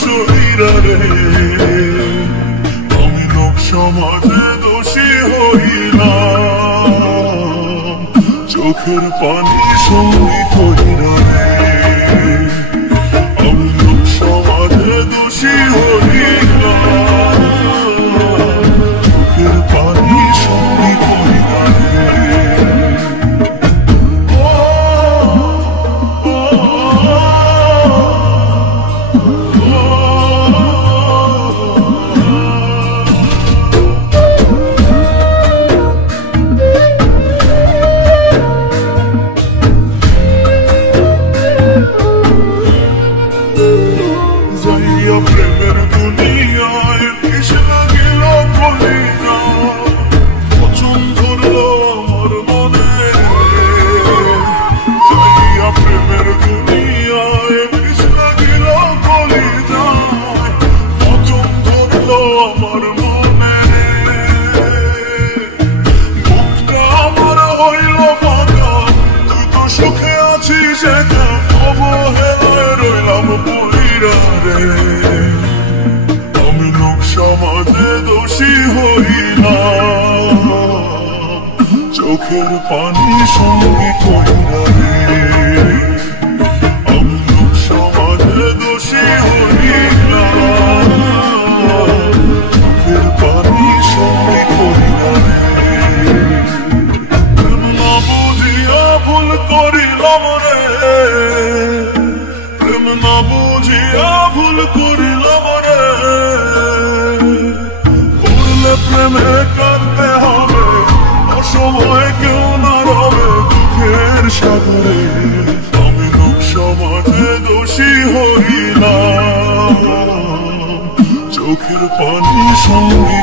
সইরা রে আমি লোক সমাজে দোষী হইলাম চোখের পানি সঙ্গী কইরা রে আমি লোক সমাজে দোষী হইলাম চোখের পানি সঙ্গী কইরা রে প্রেমের দুনিয়ায় কৃষ্ণ গেল কলিনা পছন্দ ধরলো আমার মনে যাইয়া প্রেমের দুনিয়ায় কৃষ্ণ গেল কলিনা পছন্দ ধরলো আমার মনে বুকটা আমার হইল ফাঁকা তুই তো সুখে আছিস একা অবহেলায় রইলাম পইরা রে আমি লোক সমাজে দোষী হইলাম চোখের পানি সঙ্গে কইরা রে আমি লোক সমাজে দোষী হইলাম চোখের পানি সঙ্গে কইরা রে প্রেম না বুঝিয়া ভুল করিলাম রে প্রেম না বুঝিয়া ভুল করিলাম রে করলে প্রেমে কাঁদতে হবে অসময় কেউ না রবে দুঃখের সাগরে আমি লোক সমাজে দোষী হইলাম চোখের পানি সঙ্গী